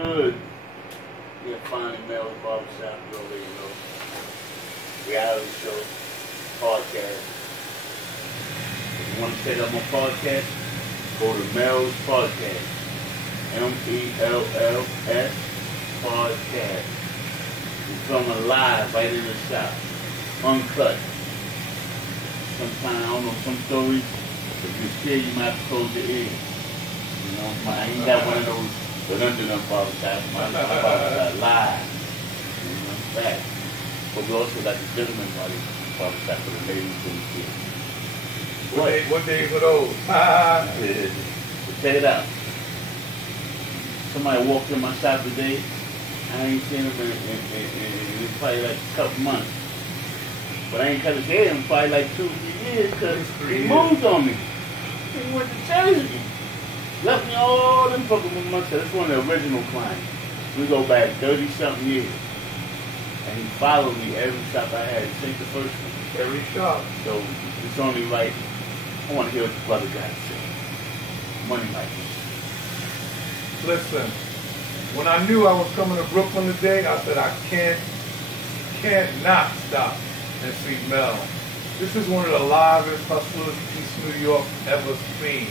Good. You're finding Mel'S Barbershop, you already know. Reality show, podcast. If you want to check out my podcast, go to Mel'S Podcast. MELLS Podcast. We're filming live right in the shop. Uncut. Sometimes, I don't know, some stories, if you're scared, you might have to close your ears. You know, I ain't got one of those. But under them barbershop, my barbershop live. You know, back. But we also got the gentleman barbershop for the ladies and the kids. What days are those? But check it out. Somebody walked in my shop today. I ain't seen him in probably like a couple months. But I ain't cut his hair in probably like 2 or 3 years because he moved on me. He went to Jersey. Left me all them fucking with myself. That's one of the original clients. We go back 30-something years. And he followed me every shop I had since the first one. Every shop. So it's only right. I want to hear what the brother got to say. Money like this. Listen, when I knew I was coming to Brooklyn today, I said I can't not stop and see Mel. This is one of the livest hustlers East New York ever seen.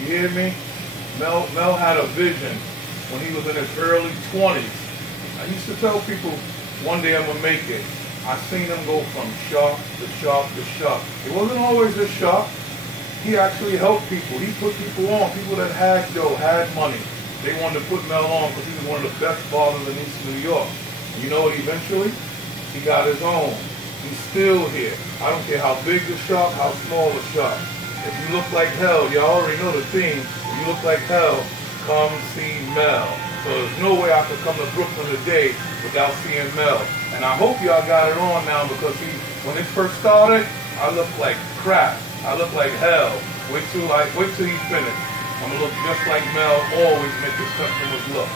You hear me? Mel had a vision when he was in his early 20s. I used to tell people, one day I'm going to make it. I seen him go from shop to shop to shop. It wasn't always a shop. He actually helped people. He put people on. People that had dough, had money. They wanted to put Mel on because he was one of the best barbers in East New York. And you know what, eventually? He got his own. He's still here. I don't care how big the shop, how small the shop. If you look like hell, y'all already know the theme. If you look like hell, come see Mel. So there's no way I could come to Brooklyn today without seeing Mel. And I hope y'all got it on now because when it first started, I looked like crap. I looked like hell. Wait till he finished. I'm gonna look just like Mel, always make his customers look.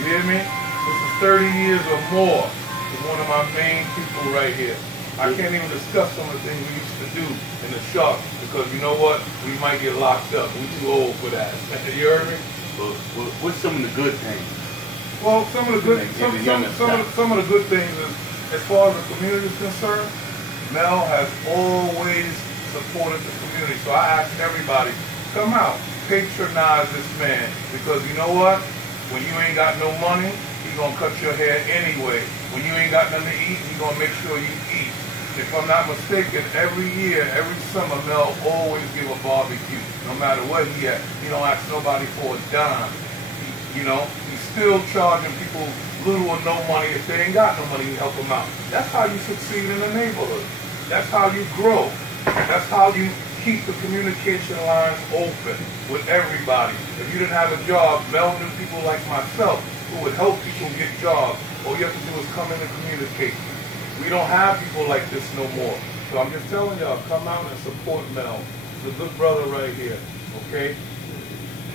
You hear me? This is 30 years or more. He's one of my main people right here. I can't even discuss some of the things we used to do in the shop because you know what? We might get locked up. We're too old for that. You heard me? Well, what's some of the good things? Well, some of the good things is, as far as the community is concerned, Mel has always supported the community. So I ask everybody, come out, patronize this man because you know what? When you ain't got no money, he's gonna cut your hair anyway. When you ain't got nothing to eat, he's gonna make sure you eat. If I'm not mistaken, every year, every summer, Mel always give a barbecue. No matter what he at. He don't ask nobody for a dime. He's still charging people little or no money. If they ain't got no money, he help them out. That's how you succeed in the neighborhood. That's how you grow. That's how you keep the communication lines open with everybody. If you didn't have a job, Mel knew people like myself who would help people get jobs. All you have to do is come in and communicate. We don't have people like this no more. So I'm just telling y'all, come out and support Mel. He's a good brother right here, okay?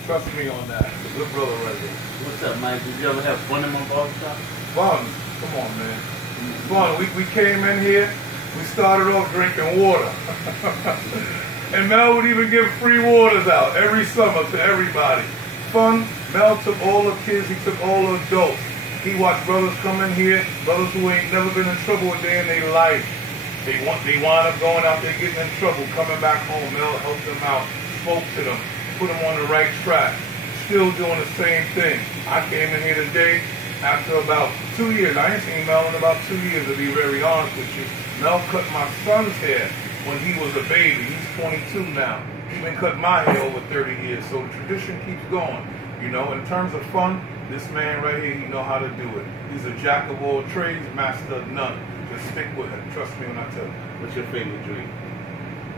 Trust me on that. He's a good brother right here. What's up, Mike? Did you ever have fun in my barbershop? Fun? Come on, man. Fun. We came in here, we started off drinking water. And Mel would even give free waters out every summer to everybody. Fun. Mel took all the kids, he took all the adults. He watched brothers come in here, brothers who ain't never been in trouble a day in their life. They wind up going out there getting in trouble, coming back home. Mel helped them out, spoke to them, put them on the right track. Still doing the same thing. I came in here today after about 2 years. I ain't seen Mel in about 2 years, to be very honest with you. Mel cut my son's hair when he was a baby. He's 22 now. He's been cutting my hair over 30 years, so the tradition keeps going. In terms of fun, this man right here, he know how to do it. He's a jack of all trades, master of none. Just stick with him. Trust me when I tell you. What's your favorite drink?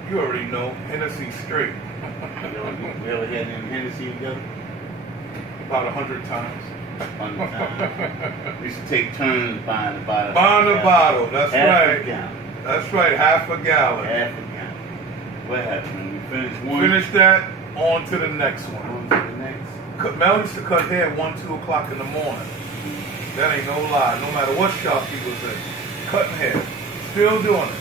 You already know. Hennessy straight. You ever had them Hennessy together? About 100 times. 100 times. We used to take turns buying the bottle. Buying the bottle. That's right. Half a gallon. That's right. Half a gallon. Half a gallon. What happened when we finished one? Finish that. On to the next one. On to the next. Mel used to cut hair 1, 2 o'clock in the morning. That ain't no lie. No matter what shop he was in. Cutting hair. Still doing it.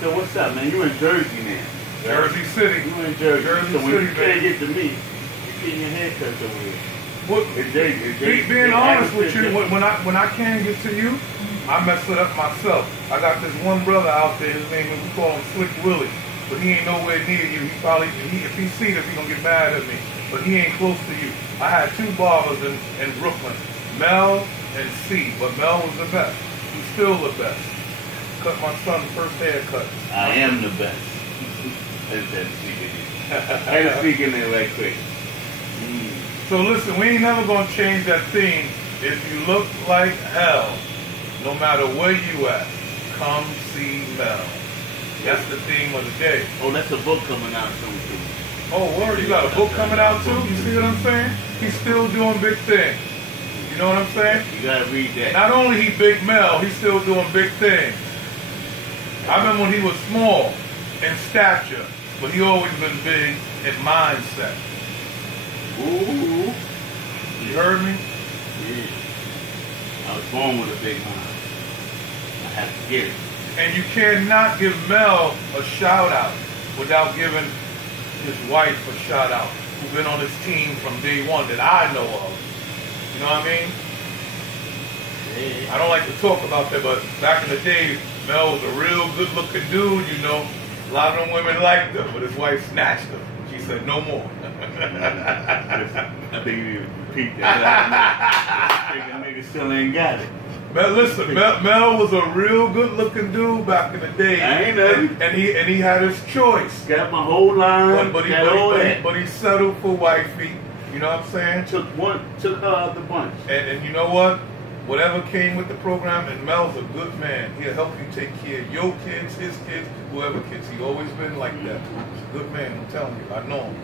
So what's up, man? You in Jersey now. Jersey City. You in Jersey. Jersey so when City, you can't get to me, you're getting your hair cut over here. Being honest with you, when I can't get to you, I mess it up myself. I got this one brother out there, his name is, we call him Slick Willie, but he ain't nowhere near you. He probably, if he see this, he gonna get mad at me, but he ain't close to you. I had two barbers in Brooklyn, Mel and C, but Mel was the best. He's still the best. Cut my son's first haircut. I am the best. I had to speak in there right quick. So listen, we ain't never gonna change that theme. If you look like hell, no matter where you at, come see Mel. That's the theme of the day. Oh, that's a book coming out soon too. Oh, word, you got a book coming out too? You see what I'm saying? He's still doing big things. You know what I'm saying? You gotta read that. Not only he big Mel, he's still doing big things. I remember when he was small in stature, but he always been big in mindset. Ooh. You heard me? Yeah. I was born with a big mind. I have to get it. And you cannot give Mel a shout out without giving his wife a shout out, who's been on his team from day one that I know of. You know what I mean? Yeah. I don't like to talk about that, but back in the day, Mel was a real good looking dude, you know. A lot of them women liked him, but his wife snatched him. She said, no more. I think you repeat that. I think the nigga still ain't got it. Mel, listen, Mel was a real good-looking dude back in the day. I ain't know. And he had his choice. Got my whole line. But he settled for wifey. You know what I'm saying? Took her out the bunch. And you know what? Whatever came with the program, and Mel's a good man. He'll help you take care of your kids, his kids, whoever kids. He always been like that. He's a good man. I'm telling you. I know him.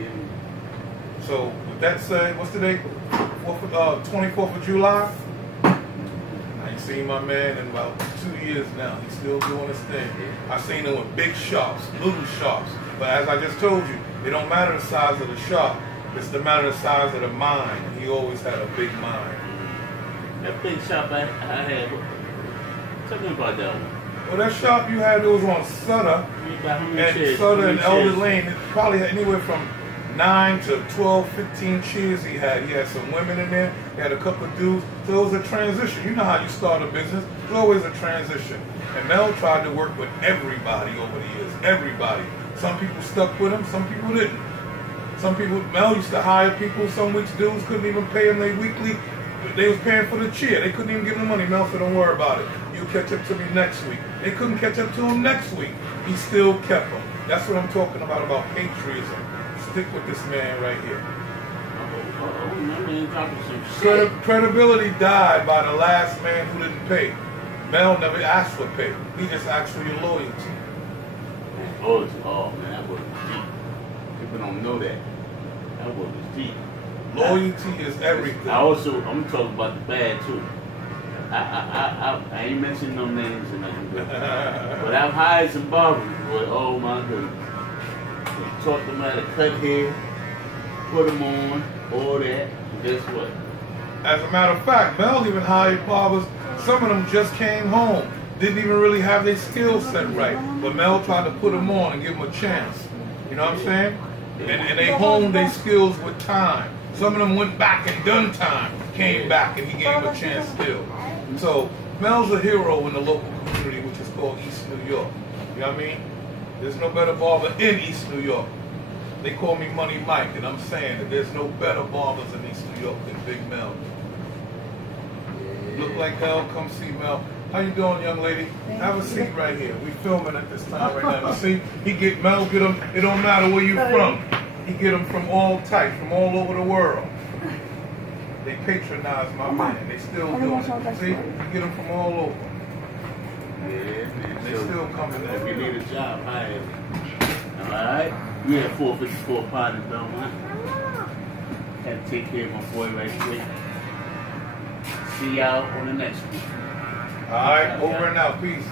Yeah. So with that said, what's the date? 24th of July. I ain't seen my man in about 2 years now. He's still doing his thing. I've seen him with big shops, little shops. But as I just told you, it don't matter the size of the shop. It's the matter of the size of the mind. He always had a big mind. That big shop I had, tell me about that one. Well, that shop you had, it was on Sutter, and Elder Lane. It probably had anywhere from 9 to 12, 15 chairs he had. He had some women in there. He had a couple of dudes. So it was a transition. You know how you start a business. It's always a transition. And Mel tried to work with everybody over the years. Everybody. Some people stuck with him. Some people didn't. Some people, Mel used to hire people. Some weeks dudes couldn't even pay them their weekly. They was paying for the chair. They couldn't even give him money. Mel said, don't worry about it. You'll catch up to me next week. They couldn't catch up to him next week. He still kept them. That's what I'm talking about patriotism. Stick with this man right here. Credibility died by the last man who didn't pay. Mel never asked for pay. He just asked for your loyalty. Loyalty, oh man, that was deep. People don't know that. That was deep. Loyalty is everything. I'm talking about the bad too. I ain't mentioning no names or nothing, but I've hired some barbers, boy. Oh my goodness. They taught them how to cut hair, put them on, all that. And guess what? As a matter of fact, Mel even hired barbers. Some of them just came home, didn't even really have their skill set right. But Mel tried to put them on and give them a chance. You know what I'm saying? And they honed their skills with time. Some of them went back and done time, came back, and he gave them a chance still. So Mel's a hero in the local community, which is called East New York. You know what I mean? There's no better barber in East New York. They call me Money Mike, and I'm saying that there's no better barbers in East New York than Big Mel. Look like hell, come see Mel. How you doing, young lady? Have a seat right here. We filming at this time right now. You see, Mel get them, it don't matter where you from. He get them from all types, from all over the world. They patronize my man. They still do it. See, you get them from all over. Yeah, man. They still coming in. If you need a job, hire me. Alright? We had 454 Pod in Belmont. Had to take care of my boy right quick. See y'all on the next one. Alright, over and out. Peace.